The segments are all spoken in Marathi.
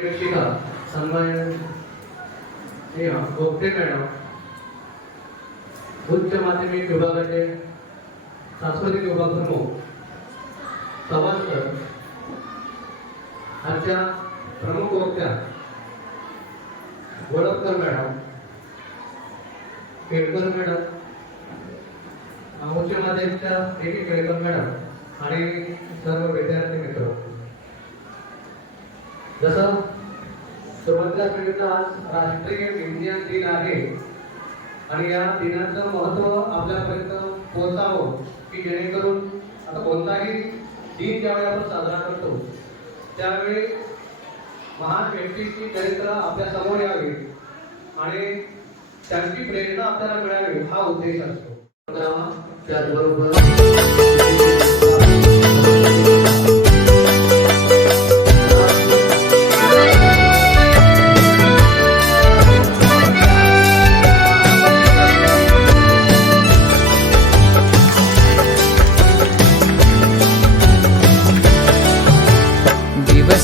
शिक्षिका सन्मान गोपटे मॅडम उच्च माध्यमिक विभागाचे सांस्कृतिक विभाग प्रमुख संवाद सर आजच्या प्रमुख वक्त्या गोळपकर मॅडम केळकर मॅडम उच्च माध्यमिकच्या देखील केळकर मॅडम आणि सर्व विद्यार्थी मित्र. जसं सुरुवातीला सांगितलं आज राष्ट्रीय विज्ञान दिन आहे आणि या दिनाचं महत्त्व आपल्यापर्यंत पोहोचावं की जेणेकरून आता कोणताही दिन ज्यावेळी आपण साजरा करतो त्यावेळी महान व्यक्तीची चरित्र आपल्यासमोर यावी आणि त्यांची प्रेरणा आपल्याला मिळावी हा उद्देश असतो. त्याचबरोबर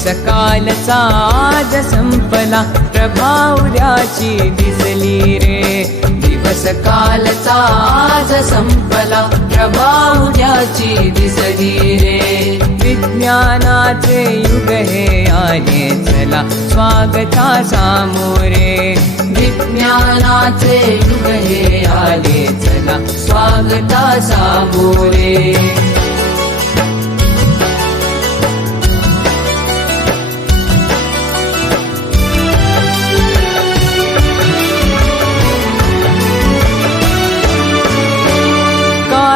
दिवस आज संपला. प्रभावऱ्याची दिसली रे. दिवस कालचा आज संपला. प्रभावऱ्याची दिसली रे. विज्ञानाचे युग हे आले चला. स्वागता सामोरे विज्ञानाचे युग हे आले चला. स्वागता सामोरे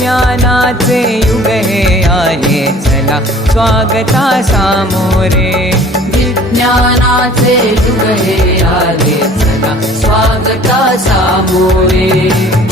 ज्ञानाचे युग हे आले चला स्वागता सामोरे. विज्ञानाचे युग हे आले चला स्वागता सामोरे.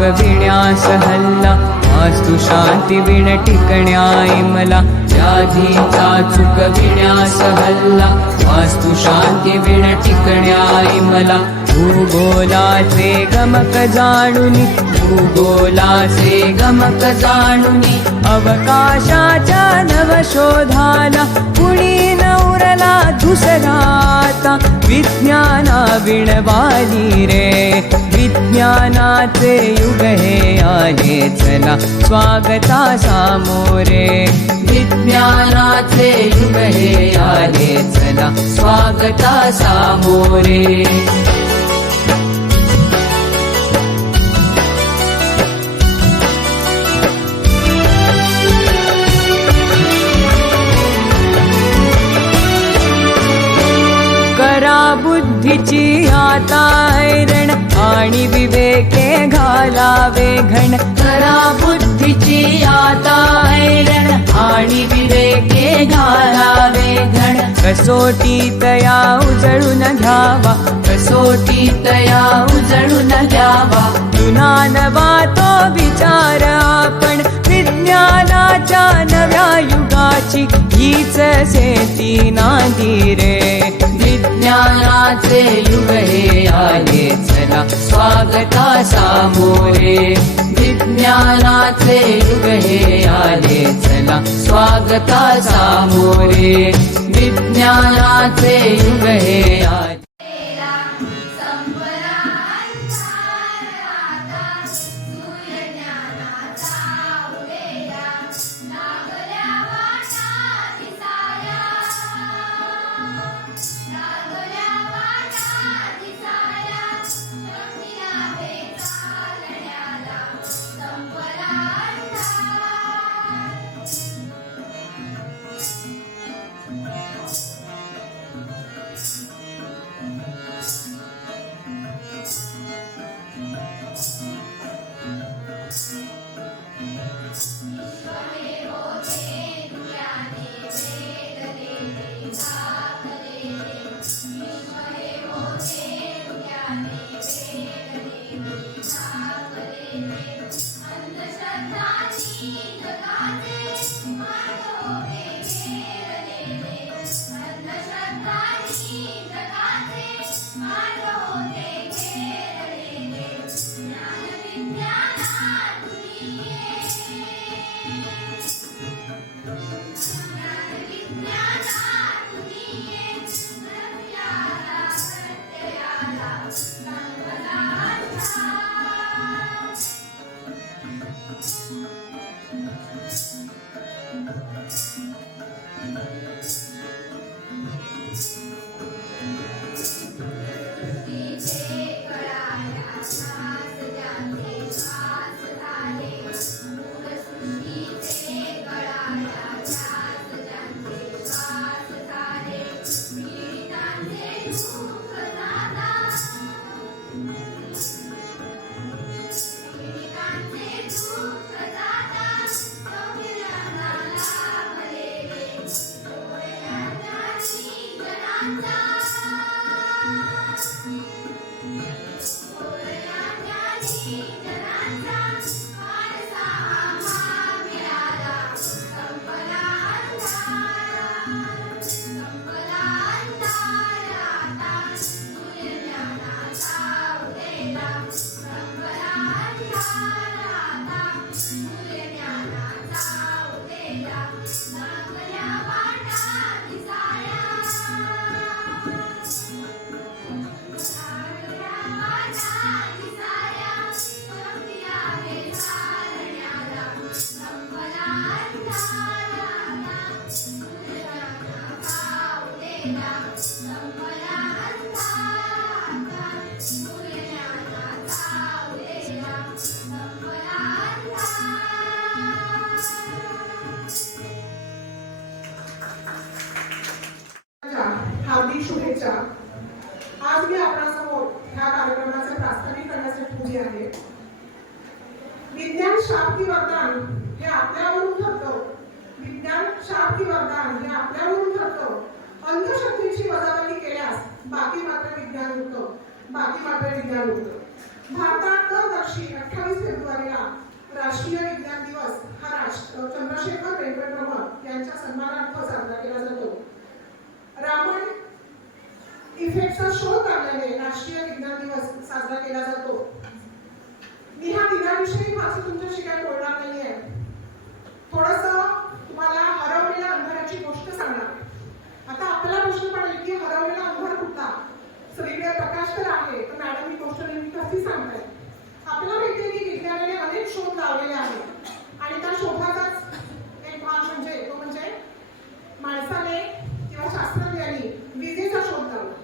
राग विण्यास हल्ला. वास्तु शांती विण टिकण्याय मला जाधीचा चुक विण्यास हल्ला. वास्तु शांती विण टिकण्याय मला भूगोलाचे गमक जाणुनी. भूगोलाचे गमक जाणुनी. अवकाशाच्या नवशोधाला कुणी नवरला दुसराता विज्ञाना विणवाली रे विज्ञानाचे युग हे आले चला स्वागता सामोरे विज्ञानाचे युग हे आले चला स्वागता सामोरे बुद्धीची आता ऐरण आणि विवेके घालावे घण. करा बुद्धीची आता ऐरण आणि विवेके घालावे घण. कसोटी तया उजळून घ्यावा कसोटी तया उजळून घ्यावा. जुना नवा तो विचार आपण विज्ञानाच्या नव्या युगाची. हीच शेती नांदी रे. ज्ञानाचे युग हे आले चला स्वागता सामोरे. विज्ञानाचे युग हे आले चला स्वागता सामोरे. विज्ञानाचे युग हे आले हार्दिक शुभेच्छा आज मी आपणासमोर ह्या कार्यक्रमाचे प्रास्ताविक करण्यासाठी उभी आहे विज्ञान शाप की वरदान हे आपल्यावरून ठरतं विज्ञान शाप की वरदान हे आपल्यावरून ठरतं अंधशक्तीची वजावटी केल्यास बाकी मात्र विज्ञान उरतं बाकी मात्र विज्ञान उरतं भारतात दरवर्षी अठ्ठावीस फेब्रुवारीला राष्ट्रीय विज्ञान दिवस हा राष्ट्र चंद्रशेखर वेंकटरमण यांच्या सन्मानार्थ साजरा केला जातो रामन इफेक्टचा शोध काढल्याने राष्ट्रीय विज्ञान दिवस साजरा केला जातो. मी ह्या दिनाविषयी माझं तुमच्याशी काय बोलणार नाही आहे थोडस तुम्हाला हरवलेल्या अंधाराची गोष्ट सांगणार. आता आपल्याला प्रश्न पडेल की हरवलेला अंधार कुठला? सगळीकडे प्रकाश तर आहे तर मॅडम ही गोष्ट नेहमी कशी सांगताय आपल्याला माहितीये की विज्ञानाने अनेक शोध लावलेले आहेत. आणि त्या शोधाचाच एक भाग म्हणजे तो म्हणजे माणसाने किंवा शास्त्रज्ञांनी विजेचा शोध लावला.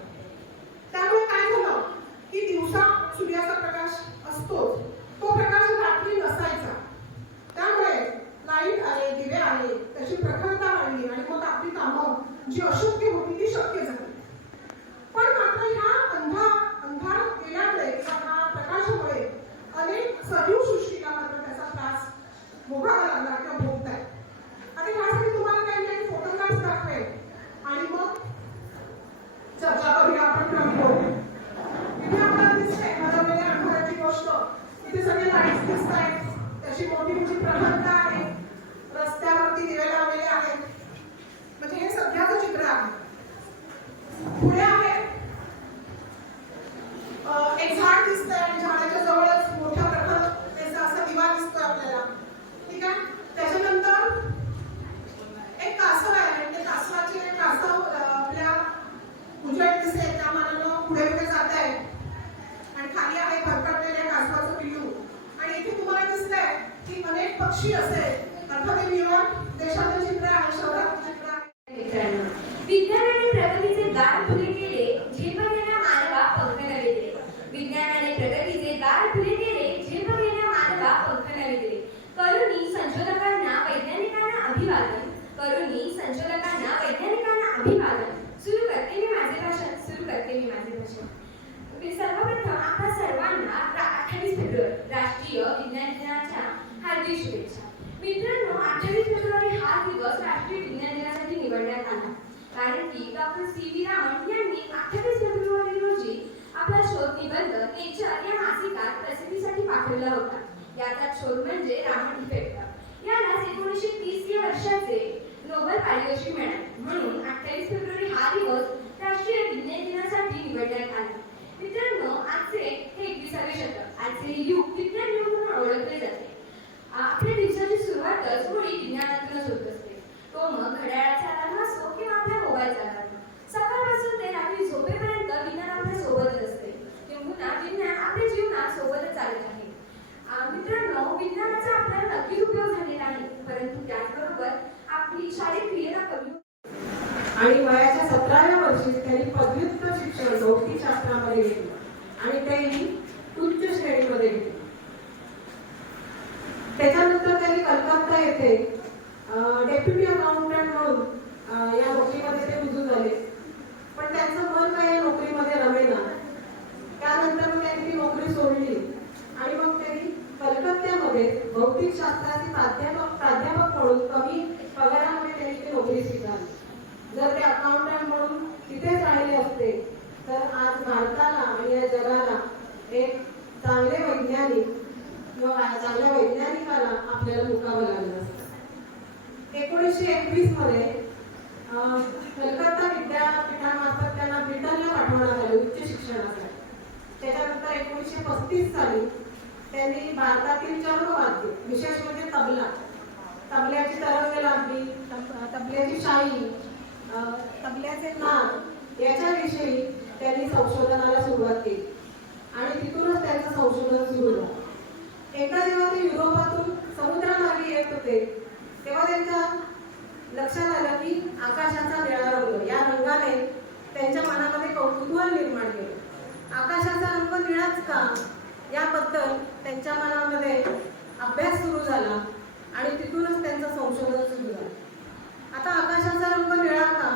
त्यामुळे काय झालं? की दिवसा सूर्याचा प्रकाश असतोच तो प्रकाश रात्री नसायचा. त्यामुळे लाइट आले दिवे आले त्याची प्रखरता वाढली आणि मग आपली कामं जी अशक्य होती ती शक्य झाली पण मात्र ह्या अंधा अंधार गेल्यामुळे किंवा ह्या प्रकाशामुळे अनेक सजीव सृष्टीला मात्र त्याचा त्रास भोगावा लागला किंवा भोगताय आता ह्यासाठी तुम्हाला काही काही फोटोग्राफ्स दाखवेल आणि मग चर्चा करूया आपण क्रम करू इथे आपल्याला दिसते हरवलेल्या अंधाराची गोष्ट इथे सगळे लाईट्स दिसत आहेत त्याची मोठी मोठी प्रखरता आहे रस्त्यावरती दिवे लावलेले आहेत म्हणजे हे सध्याचं चित्र आहे पुढे आहे अं, एक झाड दिसतंय आणि झाडाच्या जवळच मोठ्या प्रखरतेचा असा दिवा दिसतोय आपल्याला. ठीक आहे? त्याच्यानंतर एक कासव आहे. आणि ते कासवाचे कासव आपल्या उजेड दिसते त्या मानानं पुढे पुढे जात आहे आणि खाली आहे भरकटलेल्या कासवाचं पिल्लू. आणि इथे तुम्हाला दिसतंय की अनेक पक्षी असे अर्थात देशातील अभिवादन. करून मी वैज्ञानिकांना अभिवादन. सुरू करते मी माझे भाषण सुरू करते मी माझे भाषण. सर्वप्रथम आपल्या सर्वांना अठ्ठावीस फेब्रुवारी राष्ट्रीय विज्ञान दिनाच्या हार्दिक शुभेच्छा. मित्रांनो अठ्ठावीस फेब्रुवारी हा दिवस राष्ट्रीय विज्ञान दिनासाठी निवडण्यात आला. कारण की डॉक्टर सी व्ही रामन यांनी अठ्ठावीस फेब्रुवारी रोजी आपला शोध निबंध नेचर या मासिकात प्रसिद्धीसाठी पाठवला होता. याचा शोध म्हणजे रामन इफेक्ट यालाच एकोणीसशे तीस या वर्षाचे नोबेल पारितोषिक मिळाले. म्हणून अठ्ठावीस फेब्रुवारी हा दिवस राष्ट्रीय विज्ञान दिनासाठी निवडण्यात आला मित्रांनो आजचे हे एकविसावे शतक आजचे युग विज्ञान युग म्हणून ओळखले जाते आपल्या दिवसाची सुरुवातच मुळी विज्ञानातूनच होत असते तो मग घड्याळाचा अलार्म असो किंवा आपल्या मोबाईलचा अलार्म सकाळपासून ते रात्री झोपेपर्यंत विज्ञान आपल्या सोबतच असते किंवा विज्ञान आपल्या जीवनात सोबतच चालत आहे आ, मित्रांनो विज्ञानाचा आपल्याला नक्कीच उपयोग झालेला आहे परंतु त्याचबरोबर आपली शारीरिक क्रियता कमी आणि वयाच्या सतराव्या वर्षी त्यांनी पदव्युत्तर शिक्षण भौतिकशास्त्रामध्ये घेतलं आणि तेही उच्च श्रेणीमध्ये घेतलं त्याच्यानंतर त्यांनी कलकत्ता येथे डेप्युटी अकाउंटंट म्हणून या नोकरीमध्ये ते रुजू झाले. पण त्यांचं मन काय या नोकरीमध्ये रमेना? त्यानंतर मग त्यांनी ती नोकरी सोडली. आणि मग त्यांनी कलकत्त्यामध्ये भौतिकशास्त्राचे प्राध्यापक प्राध्यापक म्हणून कमी पगारामध्ये त्यांनी ती नोकरी स्वीकारली. जर ते अकाउंटंट म्हणून तिथेच राहिले असते तर आज भारताला आणि या जगाला एक चांगले वैज्ञानिक किंवा चांगल्या वैज्ञानिकाला आपल्याला मुकावं लागलं असतं. एकोणीसशे एकवीसमध्ये कलकत्ता विद्यापीठामार्फत त्यांना ब्रिटनला पाठवण्यात आले उच्च शिक्षणासाठी. त्याच्यानंतर एकोणीसशे पस्तीस साली त्यांनी भारतातील चर्मवाद्य विशेष म्हणजे तबला तबल्याची तरंग लांबी तब- तबल्याची शाई तबल्याचे नाद याच्याविषयी त्यांनी संशोधनाला सुरुवात केली. आणि तिथूनच त्यांचं संशोधन सुरू झालं. एकदा जेव्हा ते युरोपातून समुद्रामागे येत होते तेव्हा त्यांच्या लक्षात आलं की आकाशाचा निळा रंग या रंगाने त्यांच्या मनामध्ये कौतुकूहल निर्माण केलं. आकाशाचा रंग निळाच का? याबद्दल त्यांच्या मनामध्ये अभ्यास सुरू झाला आणि तिथूनच त्यांचं संशोधन सुरू झालं आता आकाशाचा रंग निळा का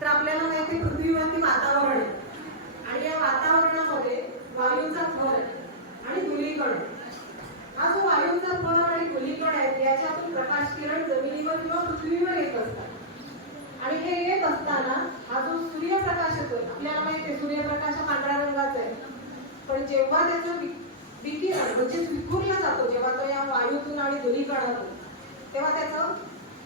तर आपल्याला माहिती आहे पृथ्वीवरती वातावरण आहे आणि या वातावरणामध्ये वायूचा थर आहे आणि धुलीकण आहे. हा जो वायूचा थर आणि धुलीकण आहे याच्यातून प्रकाश किरण जमिनीवर किंवा पृथ्वीवर येत असतात आणि हे येत असताना हा जो सूर्यप्रकाश येतोय आपल्याला माहिती आहे सूर्यप्रकाश हा पांढऱ्या रंगाचा आहे पण जेव्हा त्याचं वि- विकिरण म्हणजे विखुरला जातो जेव्हा तो या वायूतून आणि धुलीकणातून तेव्हा त्याचं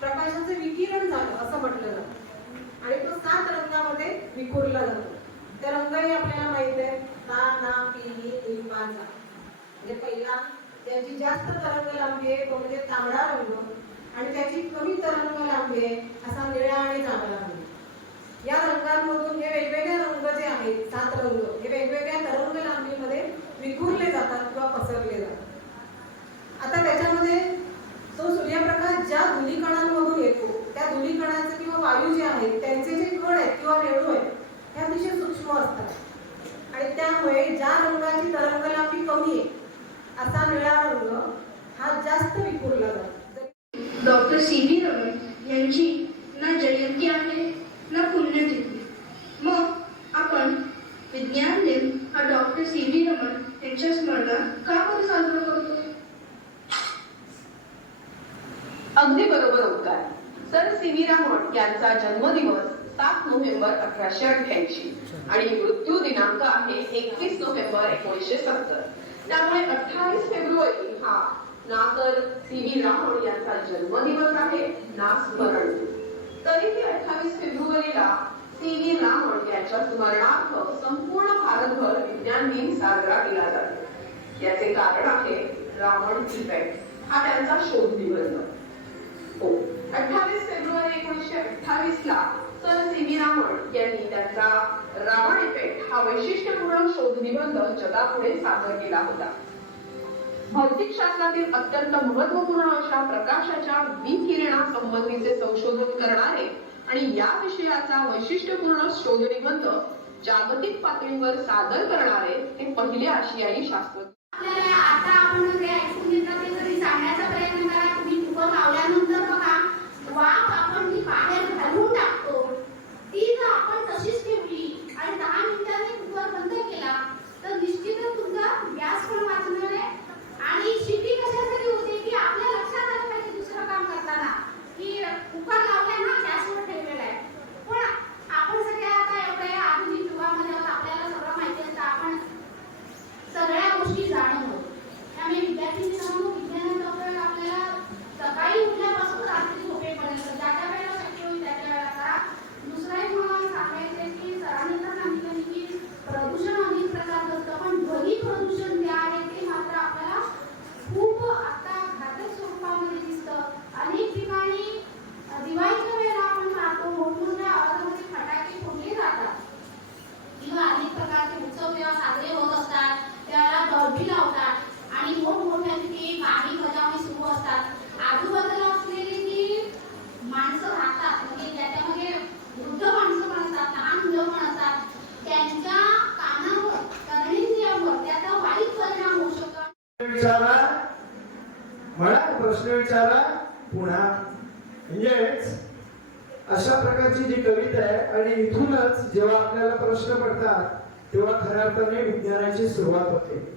प्रकाशाचं विकिरण झालं असं म्हटलं जातं आणि तो सात रंगामध्ये विखुरला जातो त्या रंगही आपल्याला माहीत आहे ना ना पिली निंबाचा म्हणजे पहिला ज्याची जास्त तरंग लांबी आहे तो म्हणजे तांबडा रंग. आणि त्याची कमी तरंग लांबी आहे असा निळा आणि जांभळा रंग. या रंगांमधून हे वेगवेगळे रंग जे आहेत सात रंग हे वेगवेगळ्या तरंग लांबीमध्ये विखुरले जातात किंवा पसरले जातात. आता त्याच्यामध्ये तो सूर्यप्रकाश ज्या धुलीकणांमधून येतो त्या धुलीकणाचे किंवा वायू जे आहेत त्यांचे जे कण आहेत किंवा रेणू आहेत हे अतिशय सूक्ष्म असतात. आणि त्यामुळे ज्या रंगाची तरंग लांबी कमी आहे असा निळा रंग हा जास्त विखुरला जातो. डॉक्टर सी व्ही रमण यांची ना जयंती आहे ना पुण्यतिथी. मग आपण विज्ञान दिन हा डॉक्टर सी व्ही रमण यांच्या स्मरणात का बरं साजरा करतो? अगदी बरोबर उत्तर. सर सी व्ही रामन यांचा जन्मदिवस सात नोव्हेंबर अठराशे अठ्ठ्याऐंशी. आणि मृत्यू दिनांक आहे एकवीस नोव्हेंबर एकोणीसशे सत्तर. त्यामुळे अठ्ठावीस फेब्रुवारी हा ना तर सी व्ही रामन यांचा जन्मदिवस आहे. ना स्मरण. तरीही अठ्ठावीस फेब्रुवारीला सी व्ही रामन यांच्या स्मरणार्थ संपूर्ण भारतभर विज्ञान दिन साजरा केला जातो. याचे कारण आहे रामन इफेक्ट हा त्यांचा शोध निबंध हो. अठ्ठावीस फेब्रुवारी एकोणीसशे अठ्ठावीस ला सर सी व्ही रामन यांनी त्यांचा रावण इफेक्ट हा वैशिष्ट्यपूर्ण शोध निबंध जगापुढे सादर केला होता. भौतिक शास्त्रातील अत्यंत महत्त्वपूर्ण अशा प्रकाशाच्या विकिरणा संबंधीचे संशोधन करणारे आणि या विषयाचा वैशिष्ट्यपूर्ण शोध निबंध जागतिक पातळीवर सादर करणारे हे पहिले आशियाई शास्त्रज्ञ. आपल्याला आता आपण जे ऐकून घेतलं ते जरी सांगण्याचा प्रयत्न करा तुम्ही कुकर लावल्यानंतर बघा वाफ आपण जी बाहेर घालून टाकतो ती जर आपण तशीच ठेवली आणि दहा मिनिटांनी कुकर बंद केला तर निश्चितच तुमचा गॅस पण वाचणार आहे आणि शिटी कशासाठी होते की आपल्या लक्षात आलं पाहिजे दुसरं काम करताना की कुकर लावलाय ना गॅसवर ठेवलेला आहे पण विचारा पुन्हा म्हणजेच अशा प्रकारची जी कविता आहे आणि इथूनच जेव्हा आपल्याला प्रश्न पडतात तेव्हा खऱ्या अर्थाने विज्ञानाची सुरुवात होते.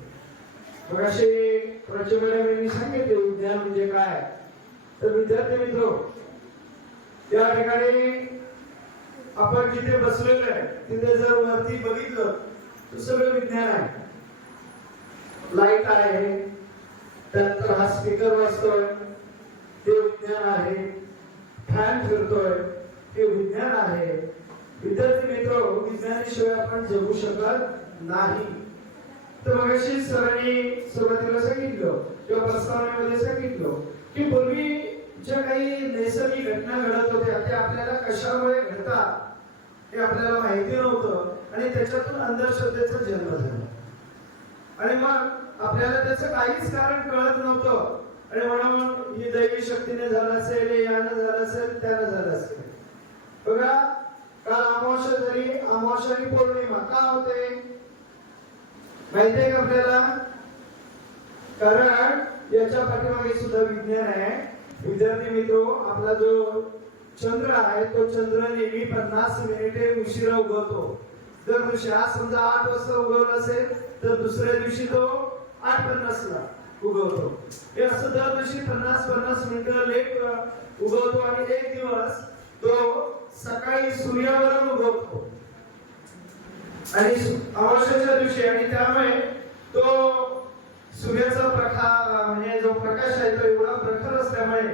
मग असे प्रचमॅडम सांगितले विज्ञान म्हणजे काय? तर विद्यार्थी मित्र त्या ठिकाणी आपण जिथे बसलेलो आहे तिथे जर वरती बघितलं तर सगळं विज्ञान आहे. लाइट आहे त्यानंतर हा स्पीकर वाजतोय ते विज्ञान आहे. फॅन फिरतोय हे विज्ञान आहे. विद्यार्थी मित्र विज्ञानाशिवाय आपण जगू शकत नाही. तर मग सरांनी सुरुवातीला सांगितलं किंवा प्रस्तावनेमध्ये सांगितलं की पूर्वी ज्या काही नैसर्गिक घटना घडत होत्या त्या आपल्याला कशामुळे घडतात हे आपल्याला माहिती नव्हतं आणि त्याच्यातून अंधश्रद्धेचा जन्म झाला. आणि मग आपल्याला त्याचं काहीच कारण कळत नव्हतं. आणि म्हणून ही दैवी शक्तीने झालं असेल यानं झालं असेल त्यानं झालं असेल. बघा काल अमावस्या झाली अमावस्या आणि पौर्णिमा का होते? माहितीये का आपल्याला? कारण याच्या पाठीमागे सुद्धा विज्ञान आहे. विद्यार्थी मित्र आपला जो चंद्र आहे तो चंद्र नेहमी पन्नास मिनिटे उशिरा उगवतो. जर दिवशी आज समजा आठ वाजता उगवला असेल तर दुसऱ्या दिवशी तो आठ पन्नास ला उगवतो. हे असं दर दिवशी पन्नास पन्नास मिनिटं लेट उगवतो आणि एक दिवस तो सकाळी सूर्यावरून उगवतो. आणि अमावस्याच्या दिवशी आणि त्यामुळे तो सूर्याचा प्रकाश म्हणजे जो प्रकाश आहे तो एवढा प्रखर असल्यामुळे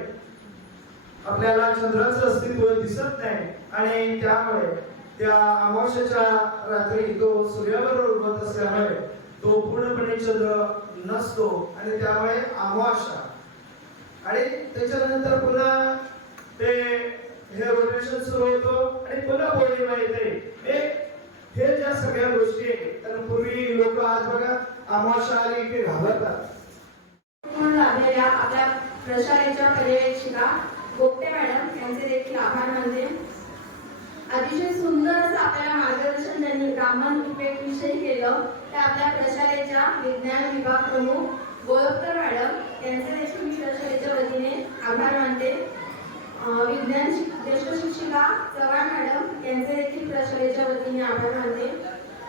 आपल्याला चंद्राचं अस्तित्व दिसत नाही. आणि त्यामुळे त्या अमावस्याच्या रात्री तो सूर्यावर उगवत असल्यामुळे तो पूर्णपणे चंद्र नसतो आणि त्यामुळे अमावस्या आणि त्याच्यानंतर पुन्हा ते हे रोटेशन सुरू होतो आणि पुन्हा पौर्णिमा येते. हे ज्या सगळ्या गोष्टी आहेत तर पूर्वी लोक आज बघा अमावस्या आली की घाबरतात. म्हणून आपल्या प्रशालेच्या पर्यवेक्षिका गोपटे मॅडम यांचे देखील आभार मानते. अतिशय सुंदर असं आपल्याला मार्गदर्शन त्यांनी ब्राह्मण इफेक्ट विषयी केलं. त्या आपल्या प्रशालेच्या विज्ञान विभाग प्रमुख गोलपकर मॅडम यांचे देखील मी प्रशालेच्या वतीने आभार मानते. विज्ञान ज्येष्ठ शिक्षिका चव्हाण मॅडम यांचे देखील प्रशालेच्या वतीने आभार मानते.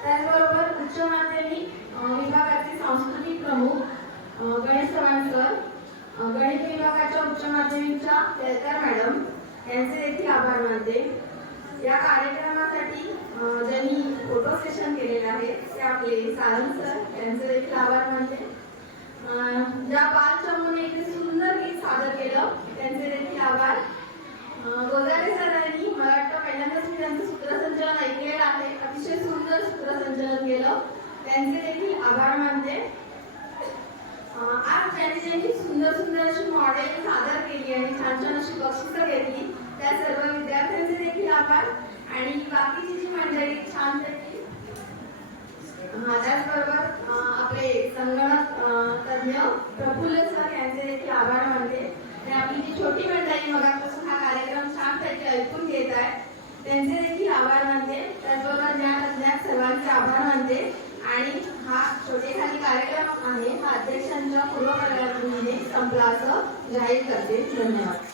त्याचबरोबर उच्च माध्यमिक विभागाचे सांस्कृतिक प्रमुख गणेश चव्हाण सर गणित विभागाच्या उच्च माध्यमिकच्या केळकर मॅडम यांचे देखील आभार मानते. या कार्यक्रमासाठी ज्यांनी फोटो सेशन केलेलं आहे ते आपले सारंग सर यांचे देखील आभार मानते ज्या बाल चमूने इथे सुंदर गीत सादर केलं त्यांचे देखील आभार. अं, गोदारे सरांनी मला वाटतं पहिल्यांदाच मी त्यांचं सूत्रसंचलन ऐकलेलं आहे. अतिशय सुंदर सूत्रसंचलन केलं. त्यांचे देखील आभार मानते. आज ज्यांनी ज्यांनी सुंदर सुंदर अशी मॉडेल सादर केली आणि छान छान अशी बक्षिसं घेतली त्या सर्व विद्यार्थ्यांचे देखील आभार. आणि बाकीची जी मंडळी छानपैकी त्याचबरोबर आपले संगणक तज्ज्ञ प्रफुल्ल सर यांचे देखील आभार मानते. आणि आपली जी छोटी मंडळी मगापासून हा कार्यक्रम छान पैकी ऐकून घेत आहे त्यांचे देखील आभार मानते. त्याचबरोबर ज्ञान अज्ञात सर्वांचे आभार मानते. आणि हा छोटे खाली कार्यक्रम आहे. हा अध्यक्षांच्या पूर्वपराधीने संपला असं जाहीर करते. धन्यवाद.